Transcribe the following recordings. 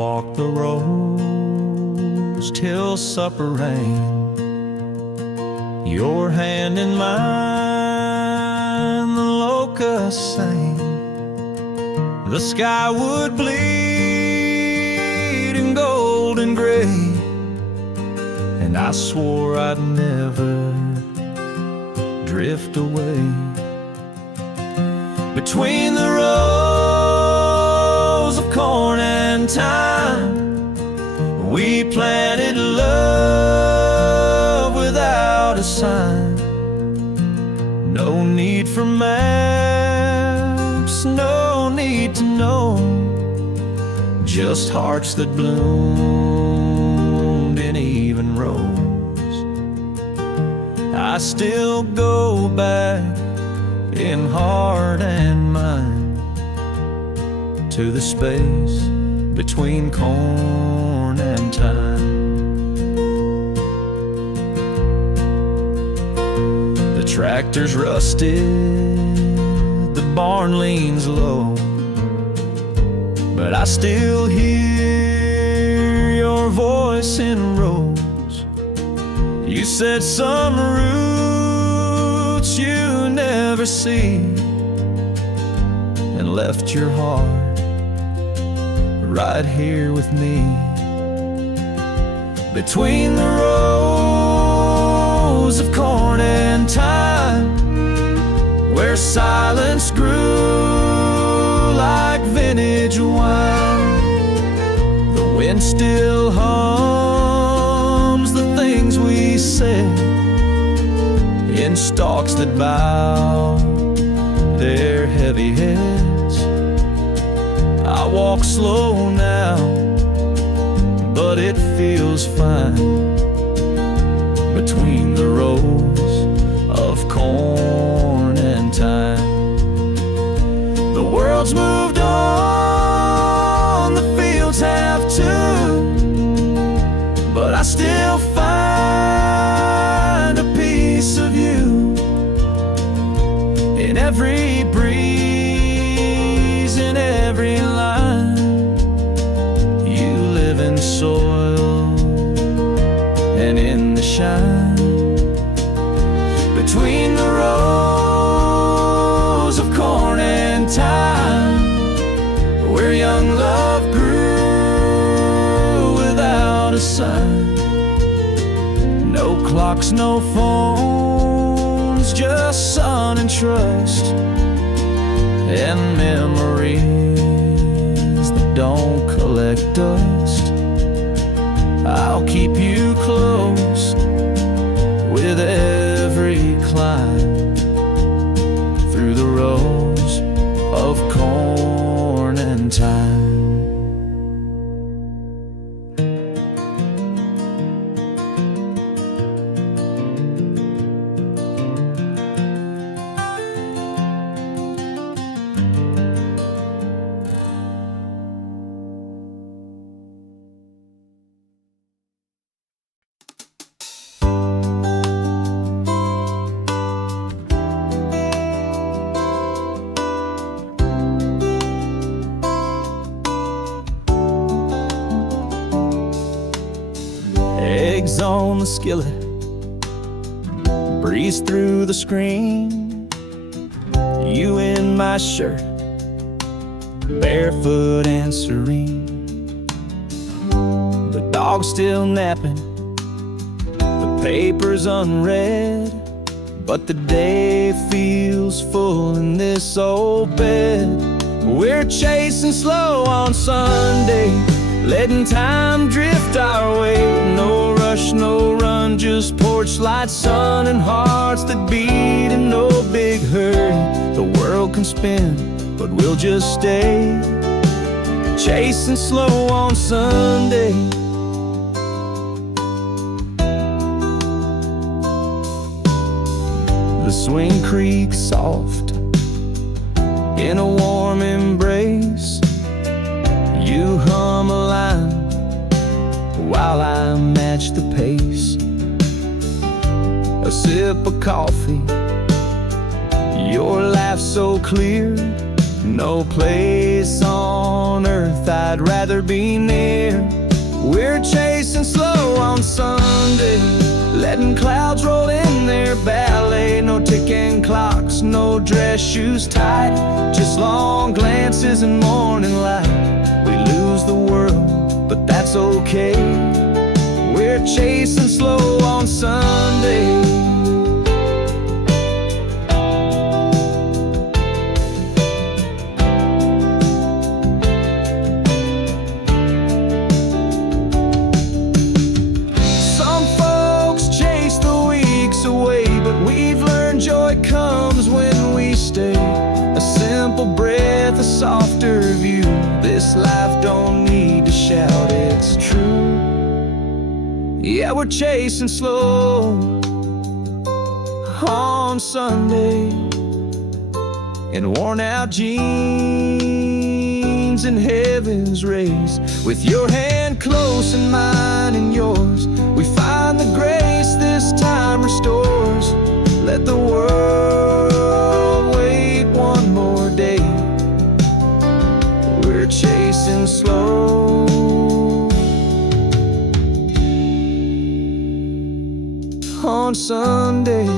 walk the roads till supper rain, your hand in mine, the locusts sang. The sky would bleed in gold and gray, and I swore I'd never drift away. Between the rows of corn and thyme, we planted love without a sign. No need for maps, no need to know, just hearts that bloomed in even rows. I still go back in heart and mind to the space between corn and thyme. The tractor's rusted, the barn leans low, but I still hear your voice in rows. You said some roots you never see, and left your heart right here with me. Between the rows of corn and thyme, where silence grew like vintage wine, the wind still hums the things we said in stalks that bow their heavy heads. I walk slow now, but it feels fine between the rows of corn and thyme. The world's moved on, the fields have too, but I still find a piece of you in every breeze, in every line. You live in soil and in the shine. Between the rows of corn and thyme, where young love grew without a sign. No clocks, no phones, just sun and trust, and memories that don't collect dust. I'll keep you close with every climb through the rows of corn and thyme. Eggs on the skillet, breeze through the screen, you in my shirt, barefoot and serene. The dog's still napping, the paper's unread, but the day feels full in this old bed. We're chasing slow on Sunday, letting time drift our way. No rush, no run, just porch lights, sun, and hearts that beat in no big hurry. The world can spin, but we'll just stay chasing slow on Sunday. The swing creaks soft in a warm embrace. You hum a line while I match the pace. A sip of coffee, your laugh so clear, No place on earth I'd rather be near. We're chasing slow on Sunday, letting clouds roll in their ballet. No ticking clocks, no dress shoes tight, just long glances and morning light. We lose the world, but that's okay. We're chasing slow on Sunday. A simple breath, a softer view. This life don't need to shout, it's true. Yeah, we're chasing slow on Sunday, in worn out jeans and heaven's rays. With your hand close and mine in yours, we find the grace this time restores. Let the world wait one more day. We're chasing slow on Sunday.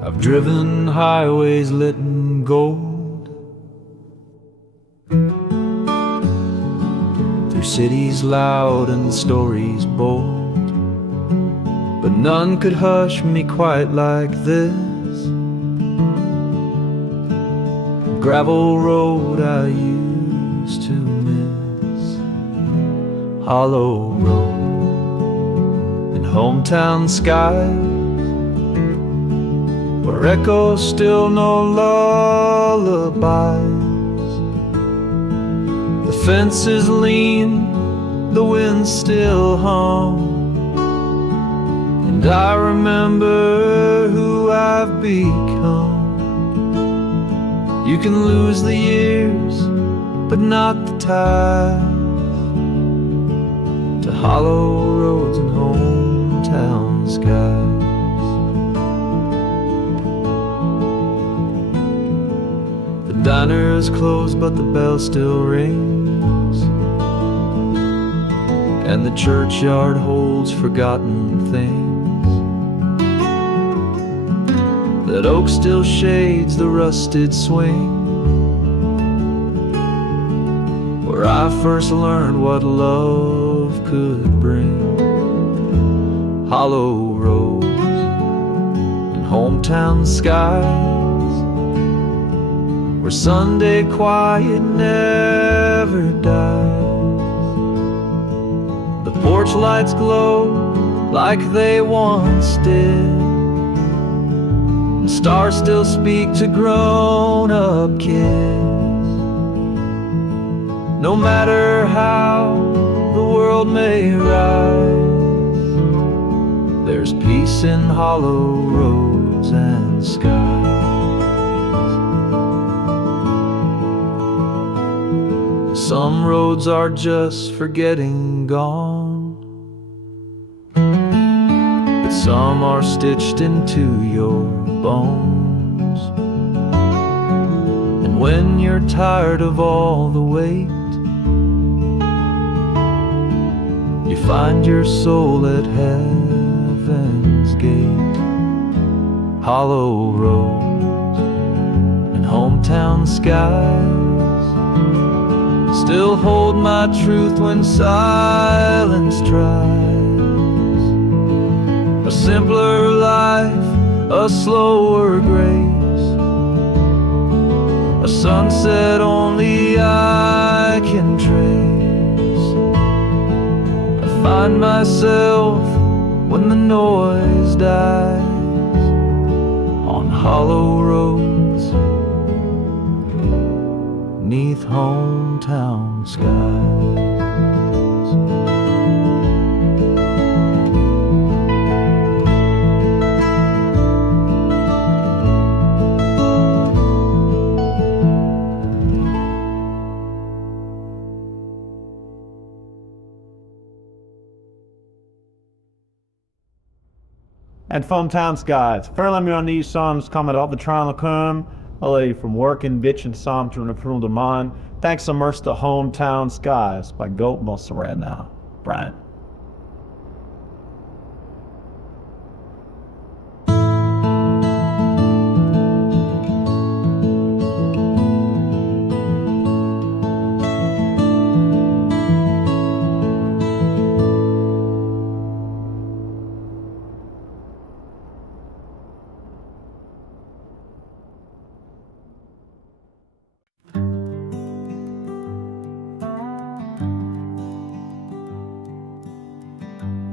I've driven highways lit in gold, through cities loud and stories bold, but none could hush me quite like this. Gravel road I used to miss, hollow road in hometown skies, where echoes still know lullabies. The fences lean, the winds still hum, and I remember who I've become. You can lose the years, but not the ties, to hollow roads and hometown skies. The diner's closed, but the bell still rings, and the churchyard holds forgotten things. That oak still shades the rusted swing, where I first learned what love could bring. Hollow roads and hometown skies, where Sunday quiet never dies. The porch lights glow like they once did, and stars still speak to grown-up kids. No matter how the world may rise, there's peace in hollow roads and skies. Some roads are just for getting gone, but some are stitched into your bones. And when you're tired of all the weight, you find your soul at heaven's gate. Hollow roads and hometown skies still hold my truth when silence tries. A simpler life, a slower grace, a sunset only I can trace. I find myself when the noise dies on hollow roads 'neath hometown skies. And Hometown Skies. Furlan mir an these songs comment all the Tron Lacum, LA from working bitch and psalm to an approval to mine. Thanks so much to Hometown Skies by Goat Muscle right now. Brian.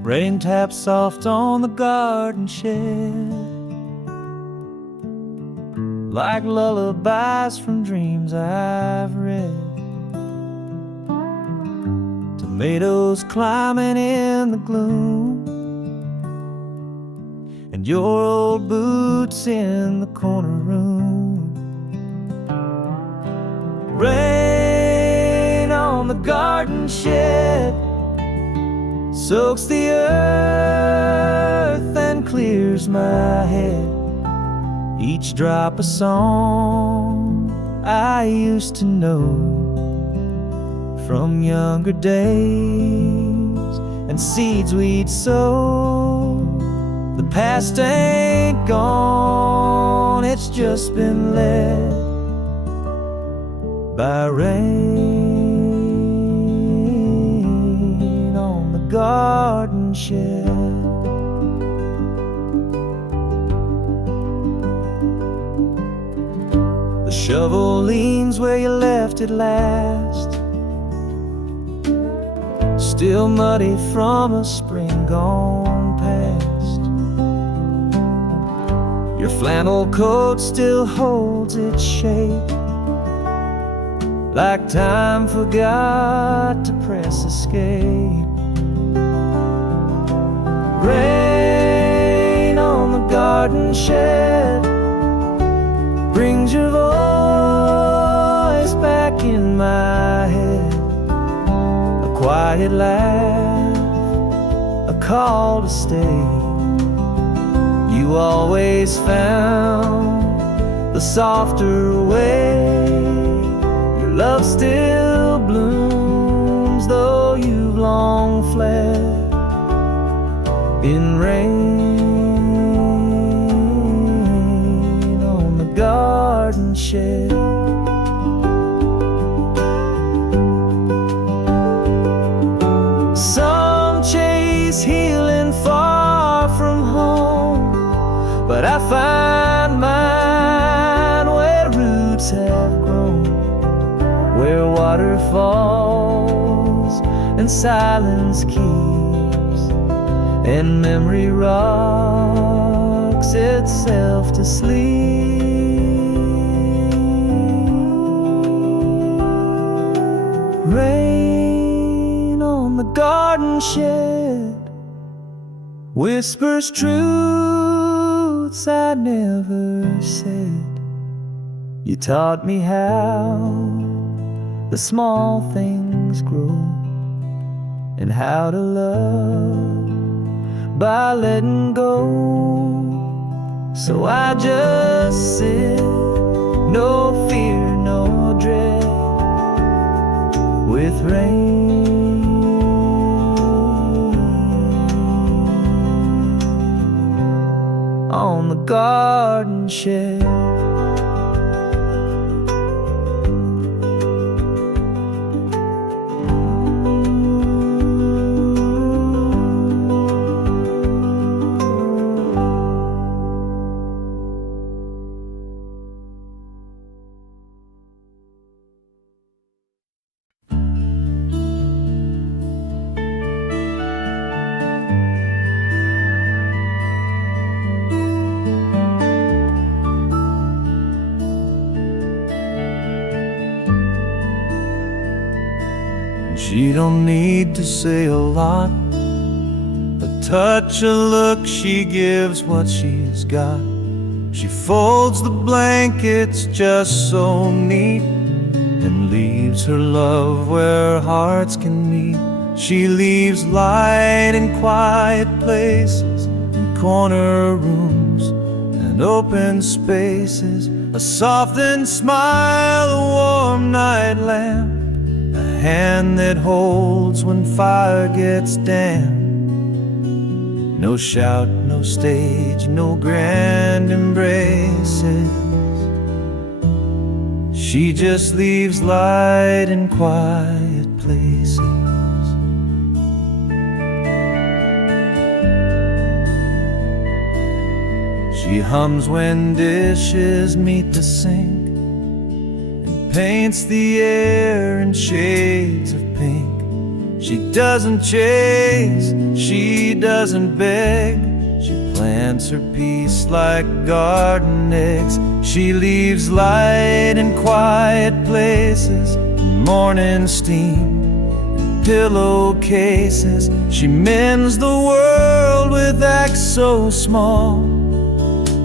Rain taps soft on the garden shed, like lullabies from dreams I've read. Tomatoes climbing in the gloom, and your old boots in the corner room. Rain on the garden shed soaks the earth and clears my head. Each drop a song I used to know from younger days, and seeds we'd sow. The past ain't gone, it's just been led by rain on the garden shed. The shovel leans where you left it last, still muddy from a spring gone past. Your flannel coat still holds its shape, like time forgot to press escape. Rain on the garden shed brings your voice back in my head. A quiet laugh, a call to stay. You always found the softer way. Your love still blooms, though you've long fled in rain on the garden shed. Some chase healing far from home, but I find mine where roots have grown, where water falls and silence keeps, and memory rocks itself to sleep. Rain on the garden shed whispers truths I never said. You taught me how the small things grow, and how to love by letting go. So I just sit, no fear, no dread, with rain on the garden shed. don't need to say a lot. A touch, a look, she gives what she's got. She folds the blankets just so neat and leaves her love where hearts can meet. She leaves light in quiet places, in corner rooms and open spaces. A softened smile, a warm night lamp, a hand that holds when fire gets damp. No shout, no stage, no grand embraces. She just leaves light in quiet places. She hums when dishes meet the sink and paints the air in shades of pink. She doesn't chase, she doesn't beg. She plants her peace like garden eggs. She leaves light in quiet places, morning steam in pillowcases. She mends the world with acts so small.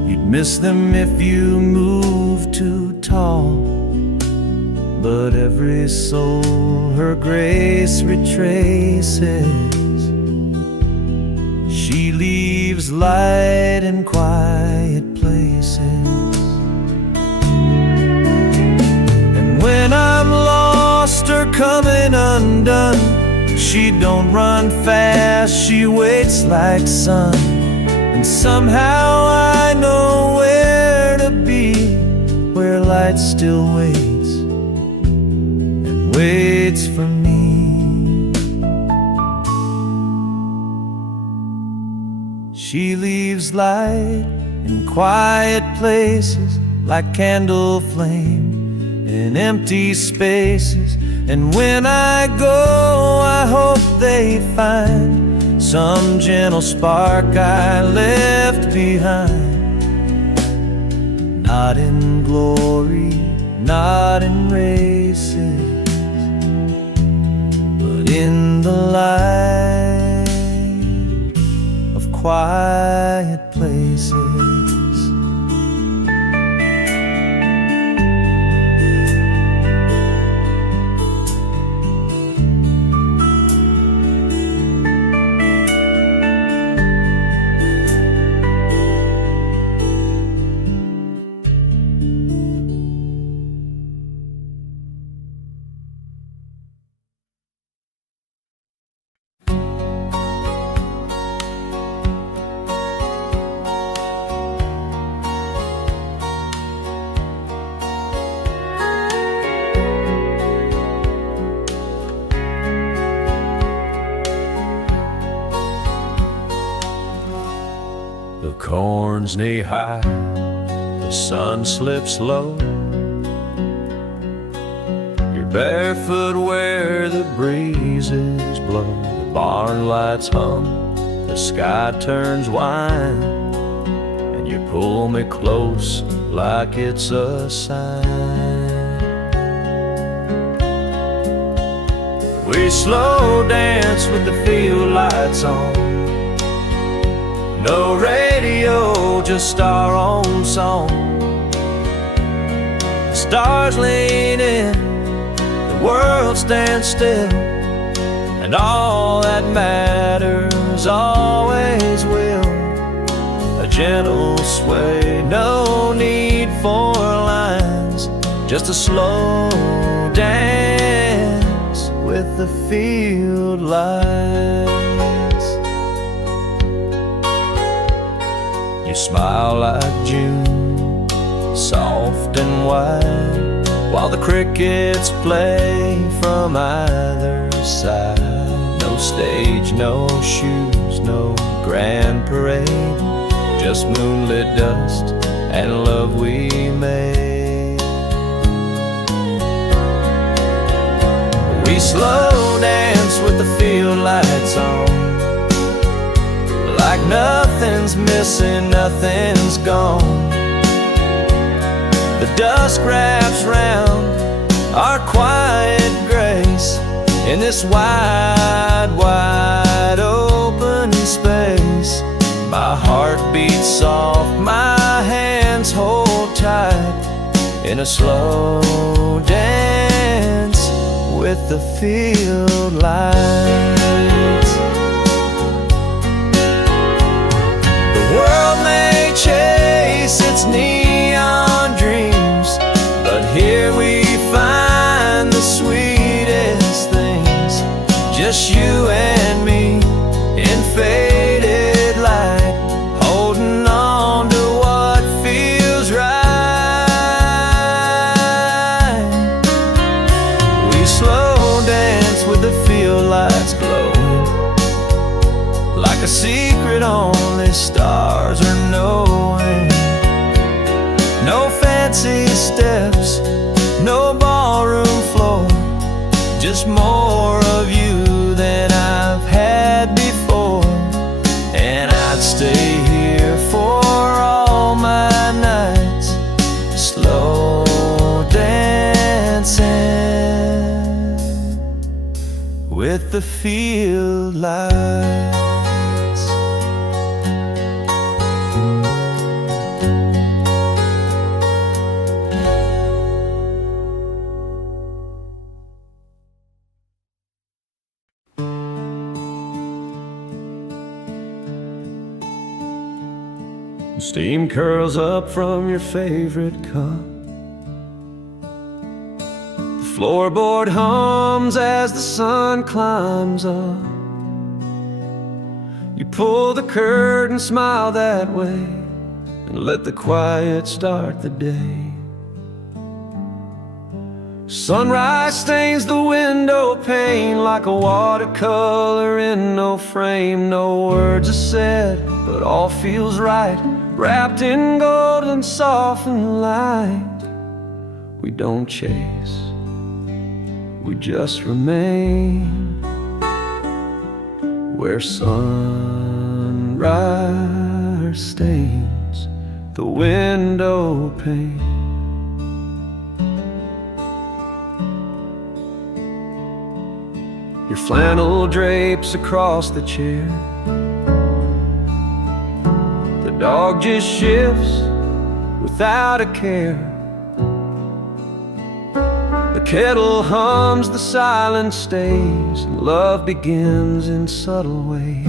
You'd miss them if you moved too tall. But every soul her grace retraces. She leaves light in quiet places. And when I'm lost or coming undone, she don't run fast, she waits like sun. And somehow I know where to be, where light still waits for me. She leaves light in quiet places, like candle flame in empty spaces. And when I go, I hope they find some gentle spark I left behind. Not in glory, not in races, in the light of quiet places. The corn's knee high, the sun slips low. You're barefoot where the breezes blow. The barn lights hum, the sky turns wine, and you pull me close like it's a sign. We slow dance with the field lights on. No radio, just our own song. The stars lean in, the world stands still, and all that matters always will. A gentle sway, no need for lines, just a slow dance with the field lights. You smile like June, soft and wide, while the crickets play from either side. No stage, no shoes, no grand parade, just moonlit dust and love we made. We slow dance with the field lights on, like nothing's missing, nothing's gone. The dusk wraps round our quiet grace In this wide, wide open space, my heart beats soft, my hands hold tight in a slow dance with the field lights. The world may chase its neon dreams, but here we find the sweetest things, just you and me in faded light, holding on to what feels right. We slow dance with the field lights glowing, like a secret only stars are knowing. No fancy steps, no ballroom floor, just more of you than I've had before. And I'd stay here for all my nights, slow dancing with the field lights. Steam curls up from your favorite cup. The floorboard hums as the sun climbs up. You pull the curtain, smile that way, and let the quiet start the day. Sunrise stains the window pane like a watercolor in no frame. No words are said, but all feels right, wrapped in golden softened light. We don't chase, we just remain where sunrise stains the window pane. Your flannel drapes across the chair. The dog just shifts without a care. The kettle hums, the silence stays, and love begins in subtle ways.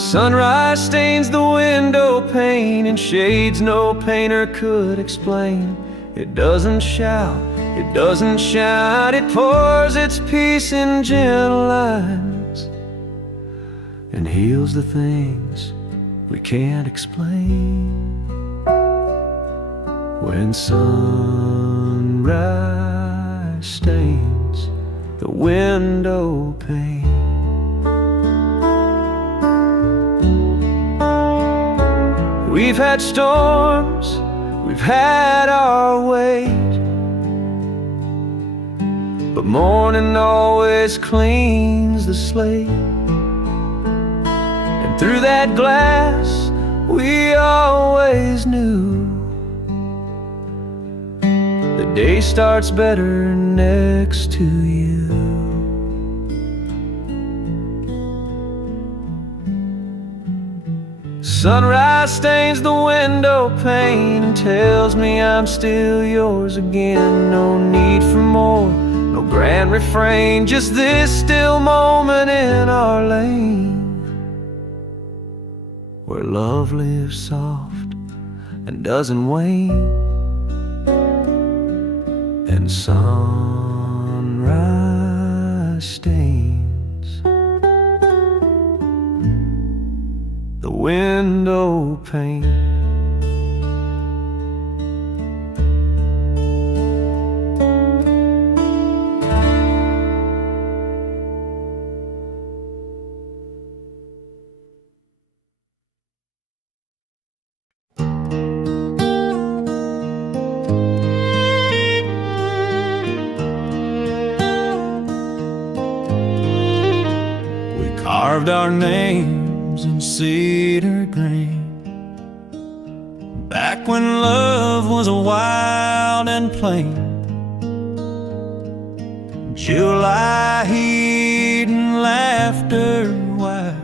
Sunrise stains the window pane in shades no painter could explain. It doesn't shout, it doesn't shout, it pours its peace in gentle lines and heals the things we can't explain. When sunrise stains the window pane. We've had storms, we've had our weight, but morning always cleans the slate. And through that glass we always knew the day starts better next to you. Sunrise stains the window pane and tells me I'm still yours again. No need for more, no grand refrain, just this still moment in our lane, where love lives soft and doesn't wane, and sunrise stains the window pane. Carved our names in cedar green, back when love was wild and plain. July heat and laughter, why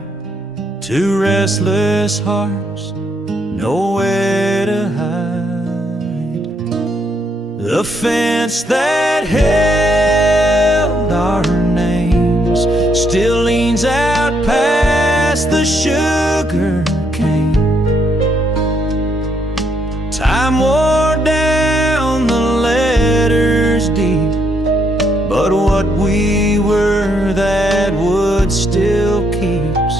two restless hearts, nowhere to hide. The fence that held our names still leans out past the sugar cane. Time wore down the letters deep, but what we were, that wood still keeps.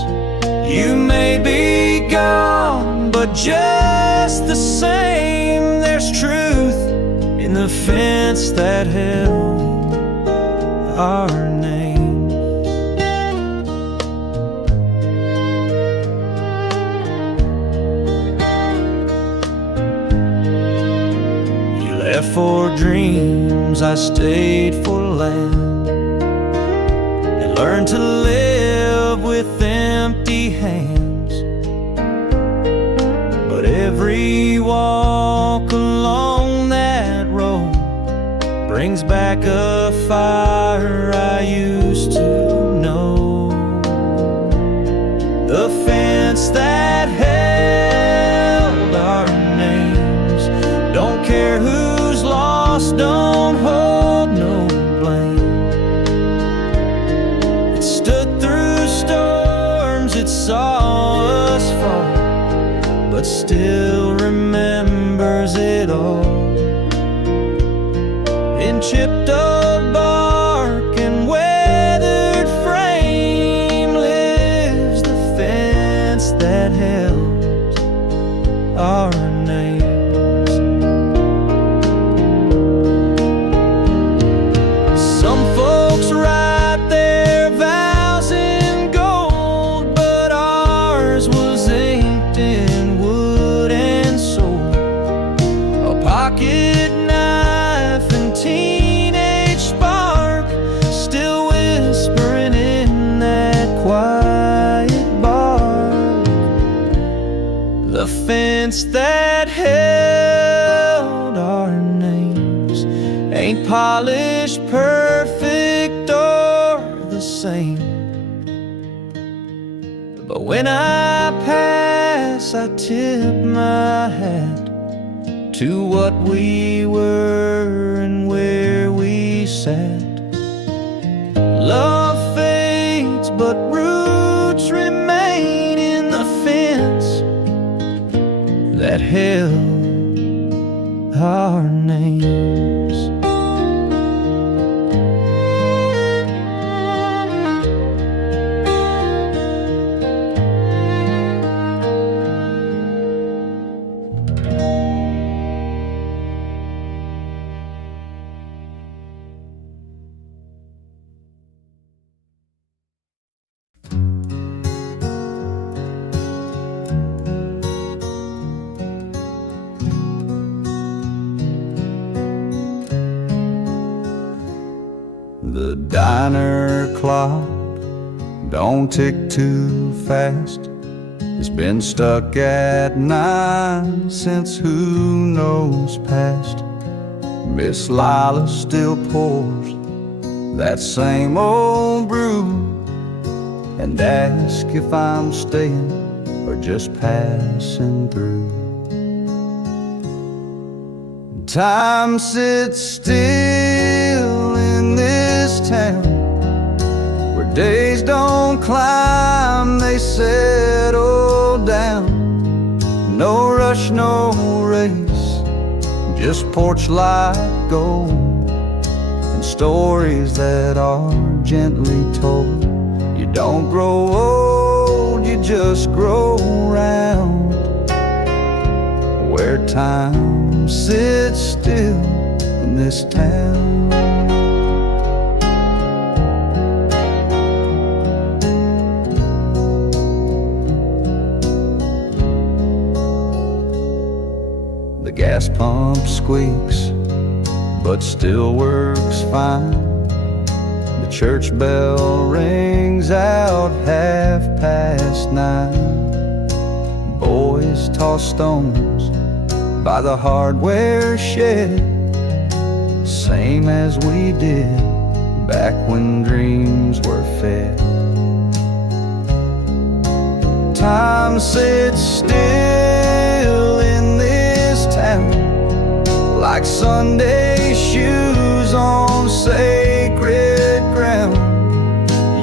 You may be gone, but just the same, there's truth in the fence that held our name. You left for dreams, I stayed for land, and learned to live with empty hands. But every walk along that road brings back a fire I used to know. The fence that held our names, don't care who's lost, don't hold no blame. It stood through storms, it saw us fall, but still remembers it all. In chipped old bark and weathered frame lives the fence that held our names. Some folks write their vows in gold, but ours was inked in wood and soul. A pocket knife and teenage spark still whispering in that quiet bark. The fence that held our names ain't polished, perfect, or the same, but when I pass, I tip my hat to what we were and where we sat. Love fades, but roots remain in the fence that held our names. The diner clock don't tick too fast. It's been stuck at 9 since who knows past. Miss Lila still pours that same old brew and asks if I'm staying or just passing through. Time sits still in this town where days don't climb, they settle down. No rush, no race, just porch light gold and stories that are gently told. You don't grow old, you just grow round, where time sits still in this town. The gas pump squeaks, but still works fine. The church bell rings out 9:30. Boys toss stones by the hardware shed, same as we did back when dreams were fed. Time sits still in this town, like Sunday shoes on sacred ground.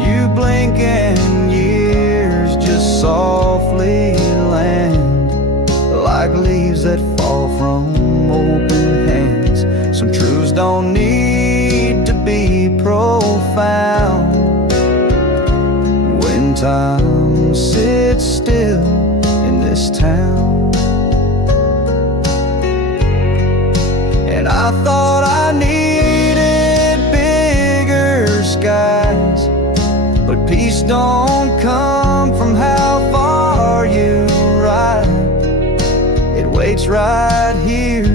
You blink and years just softly land, like leaves that fall from open hands. Some truths don't need to be profound when time sits still in this town. And I thought I needed bigger skies, but peace don't come from how far you ride. It waits right here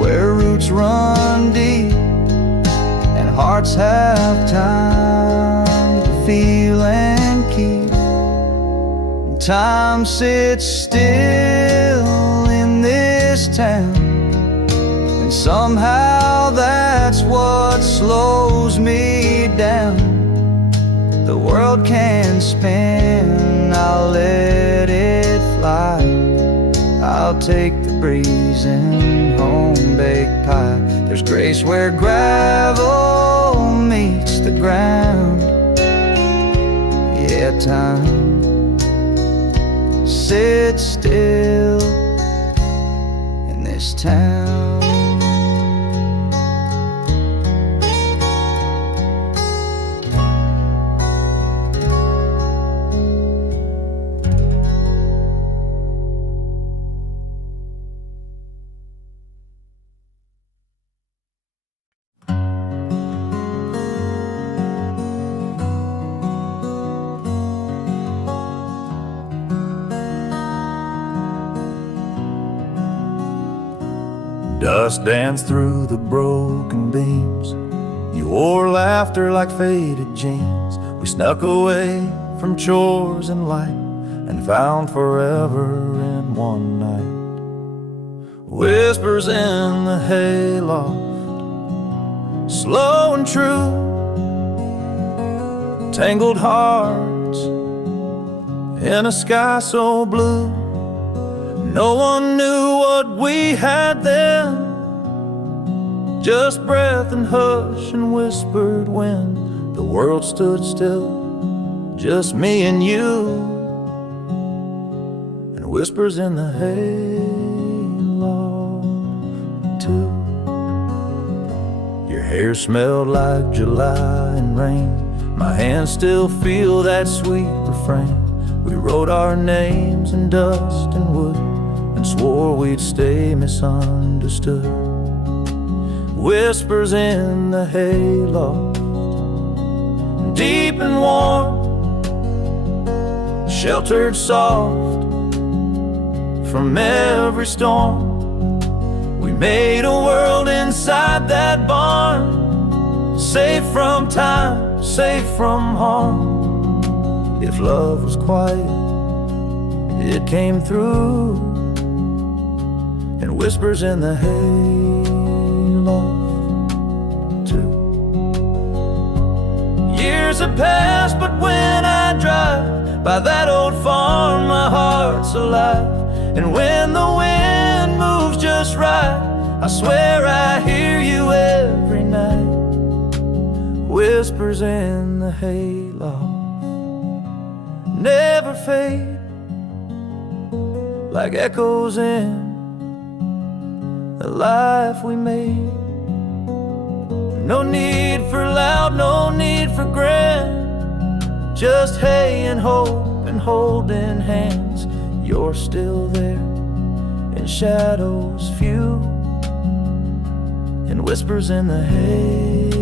where roots run deep and hearts have time to feel and keep. Time sits still in this town, and somehow that's what slows me down. The world can spin, I'll let it fly. I'll take the breeze and home-baked pie. There's grace where gravel meets the ground. Yeah, time sits still in this town. Dust danced through the broken beams. You wore laughter like faded jeans. We snuck away from chores and light and found forever in one night. Whispers in the hayloft, slow and true. Tangled hearts in a sky so blue. No one knew what we had then, just breath and hush and whispered wind. The world stood still, just me and you, and whispers in the hayloft too. Your hair smelled like July and rain. My hands still feel that sweet refrain. We wrote our names in dust and wood and swore we'd stay misunderstood. Whispers in the hayloft, deep and warm, sheltered soft from every storm. We made a world inside that barn, safe from time, safe from harm. If love was quiet, it came through. And whispers in the hayloft too. Years have passed, but when I drive by that old farm, my heart's alive. And when the wind moves just right, I swear I hear you every night. Whispers in the hayloft never fade, like echoes in the life we made. No need for loud, no need for grand, just hay and hope and holding hands. You're still there in shadows few, and whispers in the hay.